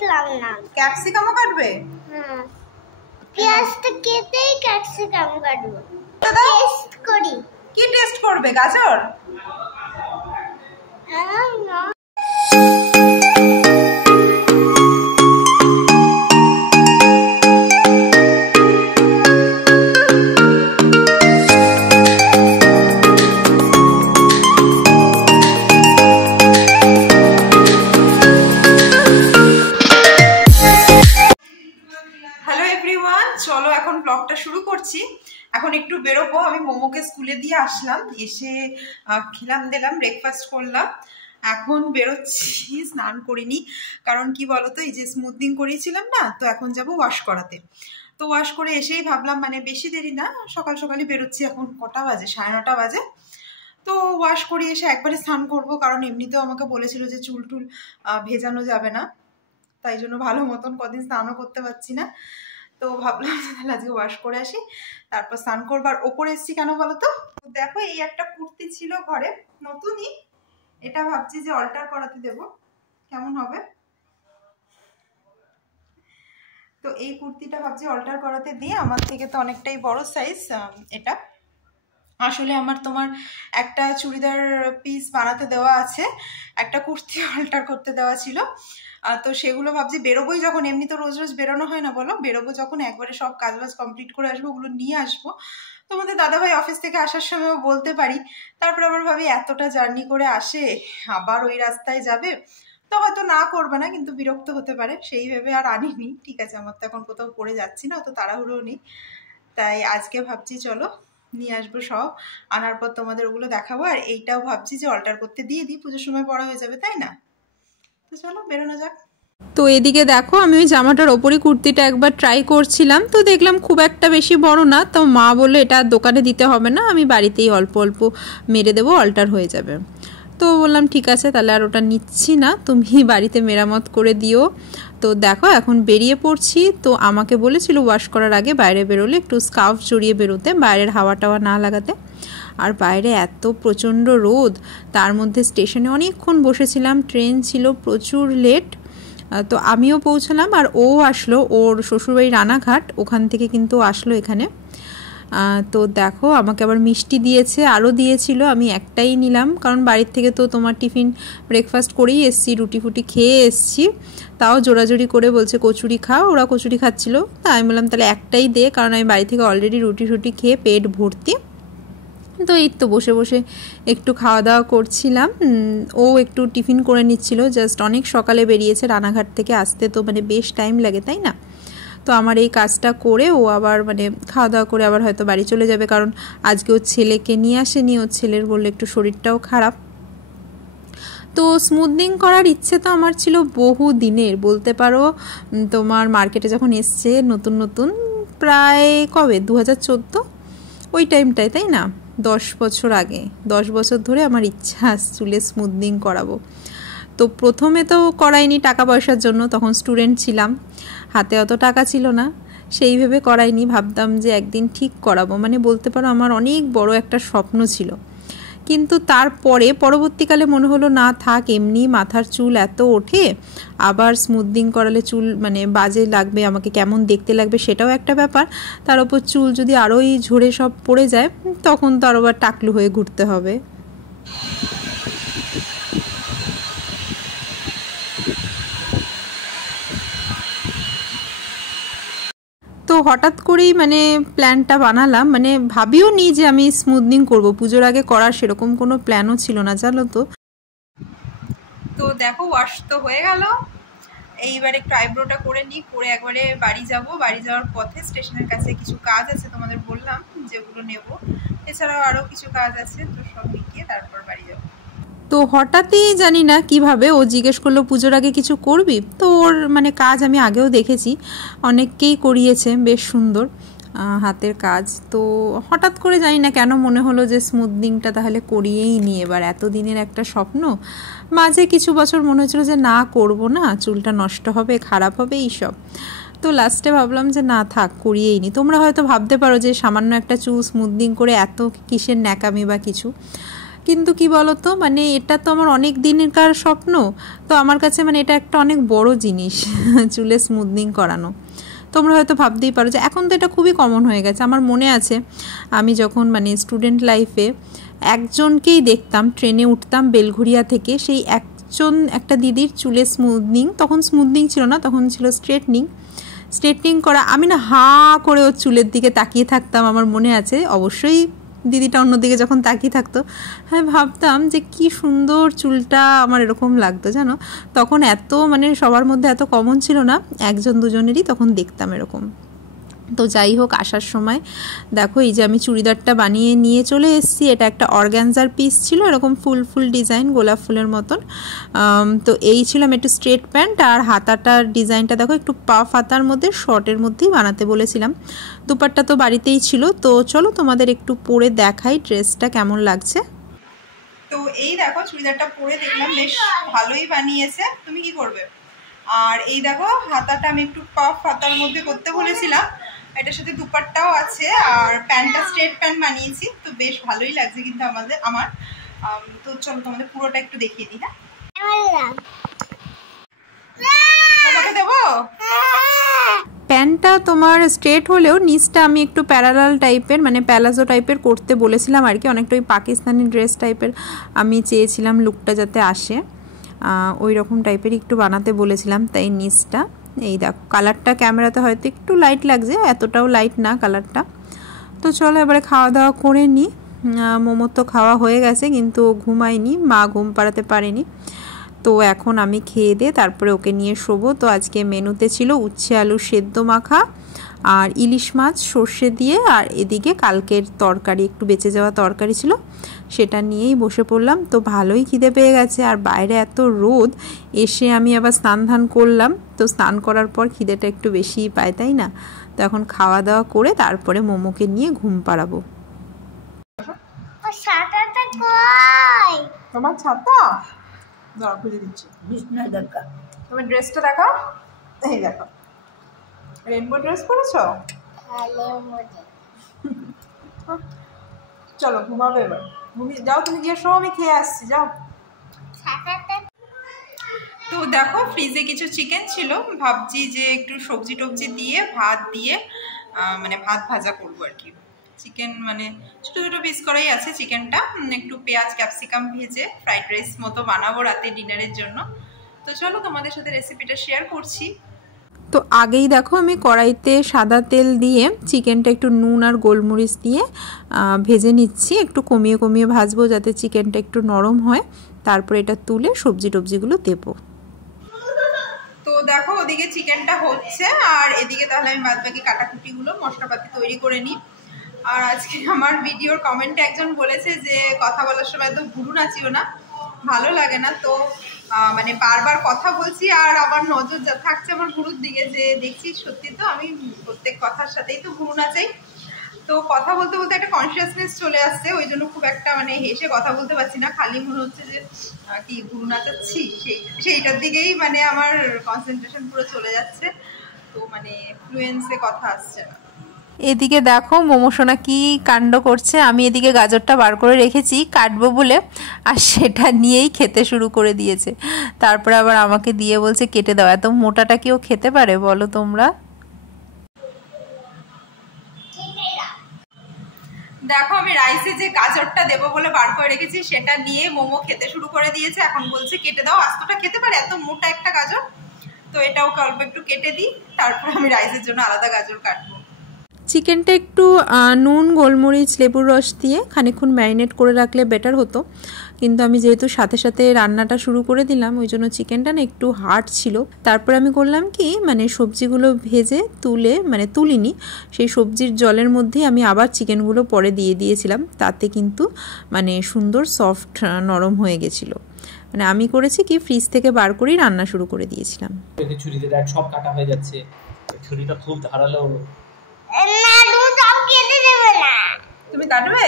দেখলাম না। ক্যাপসিকামও কাটবে? হ্যাঁ, পেঁয়াজটা কেটেই ক্যাপসিকাম কাটবো। টেস্ট করি। কি টেস্ট করবে? গাজর? না। চলো এখন ব্লগটা শুরু করছি। এখন একটু বেরোবো, আমি মোমোকে স্কুলে দিয়ে আসলাম, এসে খেলাম দিলাম, ব্রেকফাস্ট করলাম, এখন বেরোচ্ছি। স্নান করিনি, কারণ কি বলতো এই যে স্মুথনিং করিয়েছিলাম না, তো এখন যাব ওয়াশ করাতে। তো ওয়াশ করে এসেই ভাবলাম মানে বেশি দেরি না, সকাল সকালই বেরোচ্ছি। এখন কটা বাজে? 9:30 বাজে। তো ওয়াশ করিয়ে এসে একবারে স্নান করবো, কারণ এমনিতেও আমাকে বলেছিল যে চুল টুল ভেজানো যাবে না, তাই জন্য ভালো মতন কদিন স্নানও করতে পারছি না। তো ভাবলাম তাহলে আজকে ওয়াশ করে আসি, তারপর স্নান করবার। ওপরে এসছি কেন বলো তো? দেখো এই একটা কুর্তি ছিল ঘরে নতুনই, এটা ভাবছি যে অল্টার করাতে দেব, কেমন হবে। তো এই কুর্তিটা ভাবছি অল্টার করাতে দিয়ে, আমার থেকে তো অনেকটাই বড় সাইজ এটা। আসলে আমার তোমার একটা চুড়িদার পিস বানাতে দেওয়া আছে, একটা কুর্তি অল্টার করতে দেওয়া ছিল। তো সেগুলো ভাবছি বেরোবোই যখন, এমনি তো রোজ রোজ বেরোনো হয় না বলো, বেরোবো যখন একবারে সব কাজবাজ কমপ্লিট করে আসবো, ওগুলো নিয়ে আসবো। তোমাদের দাদাভাই অফিস থেকে আসার সময়ও বলতে পারি। তারপর আবার ভাবি এতটা জার্নি করে আসে, আবার ওই রাস্তায় যাবে, তো হয়তো না করবে না, কিন্তু বিরক্ত হতে পারে, সেই ভেবে আর আনিনি। ঠিক আছে, আমার তো এখন কোথাও পড়ে যাচ্ছি না, অত তাড়াহুড়োও নেই, তাই আজকে ভাবছি চলো নিয়ে আসবো সব, আনার পর তোমাদের ওগুলো দেখাবো। আর এইটাও ভাবছি যে অল্টার করতে দিয়ে দিই, পুজোর সময় পড়া হয়ে যাবে, তাই না? তো চলো বেরোনো যাক। তো এদিকে দেখো আমি ওই জামাটার ওপরই কুর্তিটা একবার ট্রাই করছিলাম, তো দেখলাম খুব একটা বেশি বড় না, তো মা বললো এটা দোকানে দিতে হবে না, আমি বাড়িতেই অল্প অল্প মেরে দেবো, অল্টার হয়ে যাবে। তো বললাম ঠিক আছে, তাহলে আর ওটা নিচ্ছি না, তুমি বাড়িতে মেরামত করে দিও। তো দেখো এখন বেরিয়ে পড়ছি। তো আমাকে বলেছিল ওয়াশ করার আগে বাইরে বেরোলে একটু স্কার্ফ জড়িয়ে বেরোতে, বাইরের হাওয়া টাওয়া না লাগাতে। আর বাইরে এত প্রচণ্ড রোদ, তার মধ্যে স্টেশনে অনেকক্ষণ বসেছিলাম, ট্রেন ছিল প্রচুর লেট। তো আমিও পৌঁছলাম, আর ও আসলো, ওর শ্বশুরবাড়ি রানাঘাট, ওখান থেকে কিন্তু আসলো এখানে। তো দেখো আমাকে আবার মিষ্টি দিয়েছে, আরও দিয়েছিল, আমি একটাই নিলাম, কারণ বাড়ির থেকে তো তোমার টিফিন ব্রেকফাস্ট করেই এসছি, রুটি ফুটি খেয়ে এসছি, তাও জোরাজোরি করে বলছে কচুরি খাও, ওরা কচুরি খাচ্ছিল, তা আমি বললাম তাহলে একটাই দে, কারণ আমি বাড়ি থেকে অলরেডি রুটি ফুটি খেয়ে পেট ভর্তি। তো এই তো বসে বসে একটু খাওয়া দাওয়া করছিলাম, ও একটু টিফিন করে নিচ্ছিল, জাস্ট অনেক সকালে বেরিয়েছে, রানাঘাট থেকে আসতে তো মানে বেশ টাইম লাগে, তাই না? তো আমার এই কাজটা করে ও আবার মানে খাওয়া দাওয়া করে আবার হয়তো বাড়ি চলে যাবে, কারণ আজকে ওর ছেলেকে নিয়ে আসেনি, ওর ছেলের বললে একটু শরীরটাও খারাপ। তো স্মুথনিং করার ইচ্ছে তো আমার ছিল বহু দিনের, বলতে পারো তোমার মার্কেটে যখন এসছে নতুন নতুন, প্রায় কবে 2014 ওই টাইমটায়, তাই না? 10 বছর আগে, 10 বছর ধরে আমার ইচ্ছা চুলে স্মুথনিং করাবো। তো প্রথমে তো করাইনি টাকা পয়সার জন্য, তখন স্টুডেন্ট ছিলাম, হাতে অত টাকা ছিল না, সেই ভেবে করাইনি, ভাবতাম যে একদিন ঠিক করাবো, মানে বলতে পারো আমার অনেক বড় একটা স্বপ্ন ছিল। কিন্তু তারপরে পরবর্তীকালে মনে হলো না থাক, এমনি মাথার চুল এত ওঠে, আবার স্মুথনিং করালে চুল মানে বাজে লাগবে, আমাকে কেমন দেখতে লাগবে সেটাও একটা ব্যাপার, তার উপর চুল যদি আরোই ঝরে সব পড়ে যায়, তখন তো আরও আবার টাকলু হয়ে ঘুরতে হবে। তো হঠাৎ করেই মানে প্ল্যানটা বানালাম, মানে ভাবিও নি যে আমি স্মুথনিং করব, পুজোর আগে করার সেরকম কোনো প্ল্যানও ছিল না, জানো তো। তো দেখো ওয়াশ তো হয়ে গেল, এইবার একটু আইব্রোটা করে নিই, করে একবারে বাড়ি যাব। বাড়ি যাওয়ার পথে স্টেশনের কাছে কিছু কাজ আছে, তোমাদের বললাম যেগুলো নেব, এছাড়াও আরও কিছু কাজ আছে, তো সব মিটিয়ে তারপর বাড়ি যাব। তো হঠাৎই জানি না কিভাবে ও জিজ্ঞেস করলো পুজোর আগে কিছু করবি, তো ওর মানে কাজ আমি আগেও দেখেছি, অনেককেই করিয়েছে, বেশ সুন্দর হাতের কাজ। তো হঠাৎ করে জানি না কেন মনে হলো যে স্মুথনিংটা তাহলে করিয়েই নি, এবার এতদিনের একটা স্বপ্ন। মাঝে কিছু বছর মনে হচ্ছিলো যে না করব না, চুলটা নষ্ট হবে, খারাপ হবে, এইসব। তো লাস্টে ভাবলাম যে না থাক, করিয়েই নি। তোমরা হয়তো ভাবতে পারো যে সামান্য একটা চুল স্মুথনিং করে এত কিসের ন্যাকামি বা কিছু, কিন্তু কি বলতো, মানে এটা তো আমার অনেক দিনকার স্বপ্ন, তো আমার কাছে মানে এটা একটা অনেক বড় জিনিস চুলে স্মুথনিং করানো। তোমরা হয়তো ভাবতেই পারো যে এখন তো এটা খুবই কমন হয়ে গেছে। আমার মনে আছে আমি যখন মানে স্টুডেন্ট লাইফে একজনকেই দেখতাম, ট্রেনে উঠতাম বেলঘুরিয়া থেকে, সেই একটা দিদির চুলে স্মুথনিং, তখন স্মুথনিং ছিল না, তখন ছিল স্ট্রেটনিং করা। আমি না হাঁ করে ওর চুলের দিকে তাকিয়ে থাকতাম। আমার মনে আছে অবশ্যই দিদিটা অন্যদিকে যখন তাকিয়ে থাকতো, হ্যাঁ ভাবতাম যে কি সুন্দর চুলটা আমার এরকম লাগতো জানো। তখন এত মানে সবার মধ্যে এত কমন ছিল না, একজন দুজনেরই তখন দেখতাম এরকম। তো যাই হোক, আসার সময় দেখো এই যে আমি চুড়িদারটা বানিয়ে নিয়ে চলে এসেছি। এটা একটা অর্গ্যানজার পিস ছিল, এরকম ফুল ডিজাইন, গোলাপ ফুলের মতন। তো এই ছিল, আমি একটু স্ট্রেট প্যান্ট আর হাতাটার ডিজাইনটা দেখো একটু পাফ হাতার মধ্যে, শর্টের মধ্যেই বানাতে বলেছিলাম। দুপাট্টা তো বাড়িতেই ছিল। তো চলো তোমাদের একটু পরে দেখাই ড্রেসটা কেমন লাগছে। তো এই দেখো চুড়িদারটা পরে দেখলাম বেশ ভালোই বানিয়েছে। তুমি কি করবে? আর এই দেখো হাতাটা আমি একটু পাফ হাতার মধ্যে করতে বলেছিলাম, এটার সাথে দুপাট্টাও আছে, আর প্যান্টটা স্ট্রেট প্যান্ট বানিয়েছি। তো বেশ ভালোই লাগছে কিন্তু আমার। তো চলো তোমাদের পুরোটা একটু দেখিয়ে দিই। হ্যাঁ, তোমাকে দেবো। প্যান্টটা তোমার স্ট্রেট হলেও নিচটা আমি একটু প্যারালাল টাইপের, মানে প্যালাজো টাইপের করতে বলেছিলাম আর কি। অনেকটা ওই পাকিস্তানি ড্রেস টাইপের আমি চেয়েছিলাম লুকটা যাতে আসে, ওই রকম টাইপের একটু বানাতে বলেছিলাম। তাই নিচটা এই দেখো, কালারটা ক্যামেরাতে হয়তো একটু লাইট লাগছে, এতটাও লাইট না কালারটা। তো চলো এবারে খাওয়া দাওয়া করে নিই। মোমোর তো খাওয়া হয়ে গেছে, কিন্তু ঘুমায়নি, মা ঘুম পাড়াতে পারেনি। তো এখন আমি খেয়ে দিয়ে তারপরে ওকে নিয়ে শোবো। তো আজকে মেনুতে ছিল উচ্ছে আলু সেদ্ধ মাখা আর ইলিশ মাছ সর্ষে দিয়ে, আর এদিকে কালকের তরকারি, একটু বেঁচে যাওয়া তরকারি ছিল, সেটা নিয়েই বসে পড়লাম। তো ভালোই খিদে পেয়ে গেছে, আর বাইরে এত রোদ, এসে আমি আবার স্নান করলাম। তো স্নান করার পর খিদেটা একটু বেশিই পায়, তাই না? তো এখন খাওয়া দাওয়া করে তারপরে মোমোকে নিয়ে ঘুম পাড়াবো। তোমার ছাতা খুলে দিচ্ছি, তোমার ড্রেসটা দেখাও। এই দেখো রেনবো ড্রেস পরেছো। চলো ঘুমাবে এবার, যাও তুমি গিয়ে শো, আমি খেয়ে আসছি, যাও। তো দেখো ফ্রিজে কিছু চিকেন ছিল, ভাবছি যে একটু সবজি টবজি দিয়ে ভাত দিয়ে মানে ভাত ভাজা করবো আর কি। চিকেন মানে ছোটো ছোটো পিস করাই আছে চিকেনটা, একটু পেঁয়াজ ক্যাপসিকাম ভেজে ফ্রাইড রাইস মতো বানাবো রাতে ডিনারের জন্য। তো চলো তোমাদের সাথে রেসিপিটা শেয়ার করছি। তো আগেই দেখো আমি কড়াইতে সাদা তেল দিয়ে চিকেনটা একটু নুন আর গোলমরিচ দিয়ে ভেজে নিচ্ছি, একটু কমিয়ে কমিয়ে ভাজবো যাতে চিকেনটা একটু নরম হয়। তারপরে এটা তুলে সবজি টবজিগুলো দেবো। তো দেখো ওদিকে চিকেনটা হচ্ছে, আর এদিকে তাহলে আমি বাদবাকি কাটাকুটিগুলো মশলাপাতি তৈরি করে নিই। আর আজকে আমার ভিডিওর কমেন্টে একজন বলেছে যে কথা বলার সময় তো ভুরু নাচিও না, ভালো লাগে না। তো মানে বারবার কথা বলছি আর আমার নজর থাকছে আমার ভুরুর দিকে, যে দেখছি সত্যি তো আমি প্রত্যেক কথার সাথেই তো ভুরু নাচাই। তো কথা বলতে বলতে একটা কনসিয়াসনেস চলে আসছে, ওই জন্য খুব একটা মানে হেসে কথা বলতে পারছি না, খালি মনে হচ্ছে যে কি ভুরু নাচাচ্ছি, সেইটার দিকেই মানে আমার কনসেন্ট্রেশন পুরো চলে যাচ্ছে। তো মানে ফ্লুয়েন্সে কথা আসছে না। এদিকে দেখো মোমোসোনা কি কাণ্ড করছে। আমি এদিকে গাজরটা বার করে রেখেছি কাটবো বলে, আর সেটা নিয়েই খেতে শুরু করে দিয়েছে। তারপরে আবার আমাকে দিয়ে বলছে কেটে দাও। এত মোটাটা কেউ খেতে পারে বলো তোমরা? দেখো আমি রাইসে যে গাজরটা দেবো বলে বার করে রেখেছি সেটা নিয়ে মোমো খেতে শুরু করে দিয়েছে। এখন বলছে কেটে দাও, আস্তটা খেতে পারে এত মোটা একটা গাজর। তো এটা ওকে অল্প একটু কেটে দিই, তারপরে আমি রাইসের জন্য আলাদা গাজর কাটবো। চিকেনটা একটু নুন গোলমরিচ লেবুর রস দিয়ে খানিকক্ষণ ম্যারিনেট করে রাখলে বেটার হতো, কিন্তু আমি যেহেতু সাথে সাথে রান্নাটা শুরু করে দিলাম ওই জন্য চিকেনটা না একটু হার্ড ছিল। তারপরে আমি করলাম কি, মানে সবজিগুলো ভেজে তুলে মানে তুলিনি, সেই সবজির জলের মধ্যেই আমি আবার চিকেনগুলো পরে দিয়ে দিয়েছিলাম, তাতে কিন্তু মানে সুন্দর সফট নরম হয়ে গেছিলো। মানে আমি করেছি কি, ফ্রিজ থেকে বার করেই রান্না শুরু করে দিয়েছিলাম। ছুরিতে দেখ সব কাটা হয়ে যাচ্ছে, ছুরিটা খুব ধারালো। তুমি কাটবে?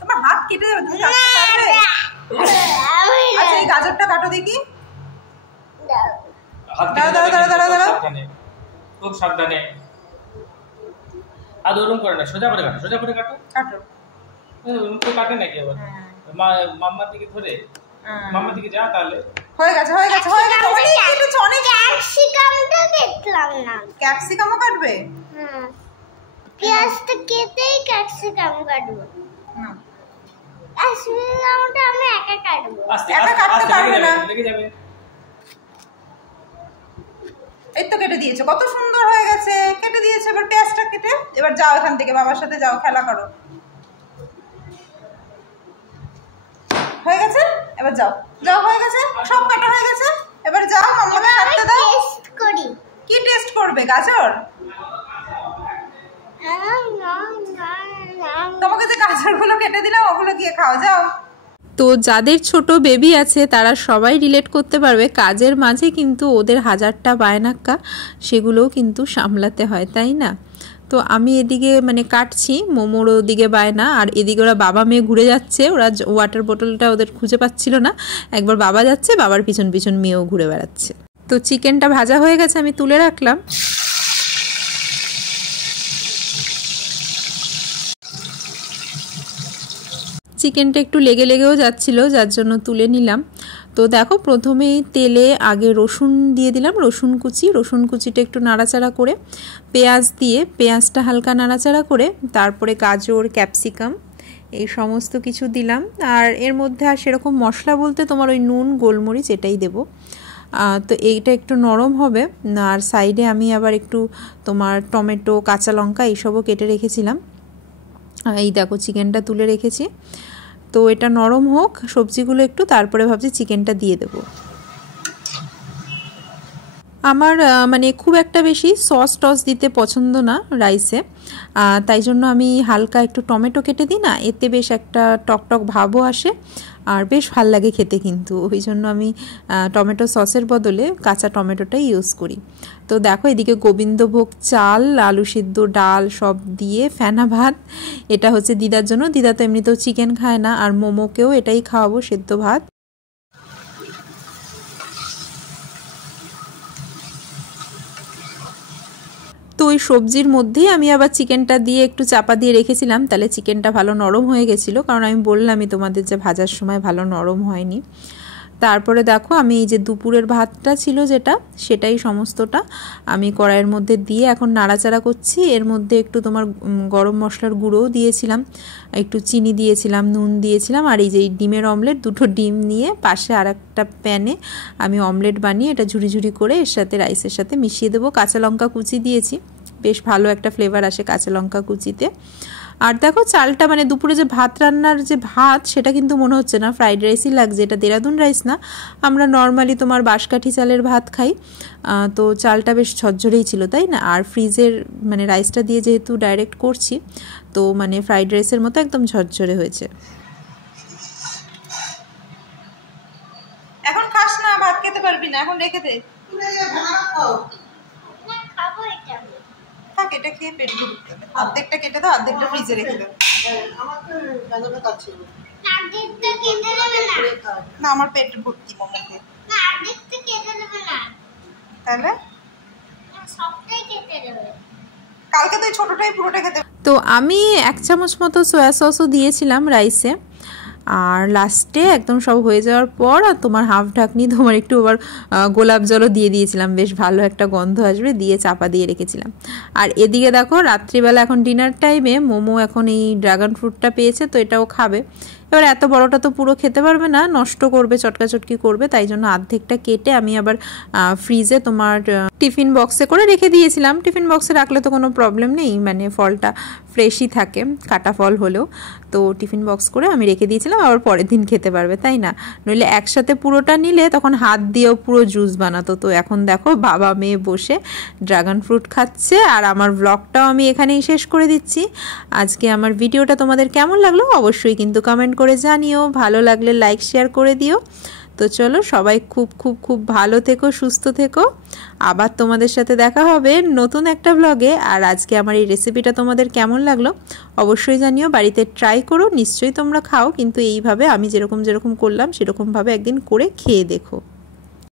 তোমার হাত কেটে যাবে, তুমি কাটবে। আচ্ছা এই গাজরটা কাটো দেখি। দাঁড়া দাঁড়া দাঁড়া দাঁড়া দাঁড়া, খুব সাবধানে। আর ওরকম করে না, সোজা করে কাটো, সোজা করে কাটো। কাটো। ওরকম করে কাটে নাকি আবার? মাম্মার দিকে ধরে, মাম্মার দিকে যা তাহলে। হয়ে গেছে হয়ে গেছে হয়ে গেছে। অনেক একটু অনেক। ক্যাপসিকামটা দেখলাম না। ক্যাপসিকামও কাটবে? হ্যাঁ, পেঁয়াজটা কেটেই ক্যাপসিকাম কাটবো। ক্যাপসিকামটা আমি একা কাটবো। আস্তে একা আস্তে কাটতে আস্তে পারবে না। লেগে যাবে। এই তো কেটে দিয়েছে, কত সুন্দর হয়ে গেছে। কেটে দিয়েছে, এবার পেঁয়াজটা কেটে এবার যাও এখান থেকে, বাবার সাথে যাও, খেলা করো। হয়ে গেছে, এবার যাও যাও, হয়ে গেছে, সব কাটা হয়ে গেছে। এবার যাও মাম্মাকে কাটতে দাও। টেস্ট করি। কি টেস্ট করবে? গাজর? তোমাকে যে গাজরগুলো কেটে দিলাম ওগুলো গিয়ে খাও, যাও। তো যাদের ছোট বেবি আছে তারা সবাই রিলেট করতে পারবে, কাজের মাঝে কিন্তু ওদের হাজারটা বায়নাক্কা সেগুলোও কিন্তু সামলাতে হয়, তাই না? তো আমি এদিকে মানে কাটছি, মোমোর ওদিকে বায়না, আর এদিকে ওরা বাবা মেয়ে ঘুরে যাচ্ছে। ওরা ওয়াটার বোতলটা ওদের খুঁজে পাচ্ছিল না, একবার বাবা যাচ্ছে, বাবার পিছন পিছন মেয়েও ঘুরে বেড়াচ্ছে। তো চিকেনটা ভাজা হয়ে গেছে, আমি তুলে রাখলাম। চিকেনটা একটু লেগে লেগেও যাচ্ছিল, যার জন্য তুলে নিলাম। তো দেখো প্রথমেই তেলে আগে রসুন দিয়ে দিলাম, রসুন কুচিটা একটু নাড়াচাড়া করে, পেঁয়াজ দিয়ে পেঁয়াজটা হালকা নাড়াচাড়া করে, তারপরে গাজর, ক্যাপসিকাম এই সমস্ত কিছু দিলাম। আর এর মধ্যে আর সেরকম মশলা বলতে তোমার ওই নুন, গোলমরিচ এটাই দেবো। তো এইটা একটু নরম হবে। আর সাইডে আমি আবার একটু তোমার টমেটো, কাঁচা লঙ্কা এইসবও কেটে রেখেছিলাম। এই দেখো চিকেনটা তুলে রেখেছি। তো এটা নরম হোক সবজিগুলো একটু, তারপরে ভাবছি চিকেনটা দিয়ে দেবো। আমার মানে খুব একটা বেশি সস টস দিতে পছন্দ না রাইসে, তাই জন্য আমি হালকা একটু টমেটো কেটে দিই না, এতে বেশ একটা টকটক ভাবও আসে আর বেশ ভাল লাগে খেতে। কিন্তু ওই জন্য আমি টমেটো সসের বদলে কাঁচা টমেটোটাই ইউজ করি। তো দেখো এদিকে গোবিন্দভোগ চাল, আলু সিদ্ধ, ডাল সব দিয়ে ফেনা ভাত। এটা হচ্ছে দিদার জন্য, দিদা তো এমনিতেও চিকেন খায় না, আর মোমোকেও এটাই খাওয়াবো, সেদ্ধ ভাত। তো ওই সবজির মধ্যেই আমি আবার চিকেনটা দিয়ে একটু চাপা দিয়ে রেখেছিলাম, তাহলে চিকেনটা ভালো নরম হয়ে গেছিলো, কারণ আমি বললামই তোমাদের যে ভাজার সময় ভালো নরম হয়নি। তারপরে দেখো আমি এই যে দুপুরের ভাতটা ছিল যেটা, সেটাই সমস্তটা আমি কড়াইয়ের মধ্যে দিয়ে এখন নাড়াচাড়া করছি। এর মধ্যে একটু তোমার গরম মশলার গুঁড়োও দিয়েছিলাম, একটু চিনি দিয়েছিলাম, নুন দিয়েছিলাম, আর এই যে ডিমের অমলেট, দুটো ডিম নিয়ে পাশে আর একটা প্যানে আমি অমলেট বানিয়ে এটা ঝুড়ি ঝুড়ি করে এর সাথে রাইসের সাথে মিশিয়ে দেবো। কাঁচা লঙ্কা কুচি দিয়েছি, বেশ ভালো একটা ফ্লেভার আসে কাঁচা লঙ্কা কুচিতে। আর দেখো চালটা মানে দুপুরে যে ভাত রান্নার যে ভাত, সেটা কিন্তু মনে হচ্ছে না ফ্রাইড রাইসই লাগছে। এটা দেরাদুন রাইস না, আমরা নর্মালি তোমার বাঁশকাঠি চালের ভাত খাই। তো চালটা বেশ ঝরঝরেই ছিল, তাই না? আর ফ্রিজের মানে রাইসটা দিয়ে যেহেতু ডাইরেক্ট করছি, তো মানে ফ্রাইড রাইসের মতো একদম ঝরঝরে হয়েছে। এখন খাস না, ভাত খেতে পারবি না, এখন রেখে দে। এটা খেয়ে পেট ভরতে হবে। অর্ধেকটা কেটে দাও, অর্ধেকটা ফ্রিজে রেখে দাও। না আমার পেট ভর্তি মোমো খেয়ে। তাহলে কালকে তুই ছোটটাই পুরোটা খেতে। তো আমি 1 চামচ মতো সয়া সসও দিয়েছিলাম রাইসে। আর লাস্টে একদম সব হয়ে যাওয়ার পর আর তোমার হাফ ঢাকনি তোমার একটু আবার গোলাপ জলও দিয়ে দিয়েছিলাম, বেশ ভালো একটা গন্ধ আসবে, দিয়ে চাপা দিয়ে রেখেছিলাম। আর এদিকে দেখো রাত্রিবেলা এখন ডিনার টাইমে মোমো এখন এই ড্রাগন ফ্রুটটা পেয়েছে, তো এটাও খাবে। এবার এত বড়টা তো পুরো খেতে পারবে না, নষ্ট করবে, চটকাচটকি করবে, তাই জন্য অর্ধেকটা কেটে আমি আবার ফ্রিজে তোমার টিফিন বক্সে করে রেখে দিয়েছিলাম। টিফিন বক্সে রাখলে তো কোনো প্রবলেম নেই, মানে ফলটা ফ্রেশই থাকে কাটা ফল হলেও। তো টিফিন বক্স করে আমি রেখে দিয়েছিলাম, আবার পরের দিন খেতে পারবে, তাই না? নইলে একসাথে পুরোটা নিলে তখন হাত দিয়েও পুরো জুস বানাতো। তো এখন দেখো বাবা মেয়ে বসে ড্রাগন ফ্রুট খাচ্ছে। আর আমার ব্লগটাও আমি এখানেই শেষ করে দিচ্ছি। আজকে আমার ভিডিওটা তোমাদের কেমন লাগলো অবশ্যই কিন্তু কমেন্ট করে জানিও, ভালো লাগলে লাইক শেয়ার করে দিও। তো চলো সবাই খুব খুব খুব ভালো থেকো, সুস্থ থেকো। আবার তোমাদের সাথে দেখা হবে নতুন একটা ব্লগে। আর আজকে আমার এই রেসিপিটা তোমাদের কেমন লাগলো অবশ্যই জানিও, বাড়িতে ট্রাই করো, নিশ্চয়ই তোমরা খাও, কিন্তু এইভাবে আমি যেরকম করলাম সেরকমভাবে একদিন করে খেয়ে দেখো।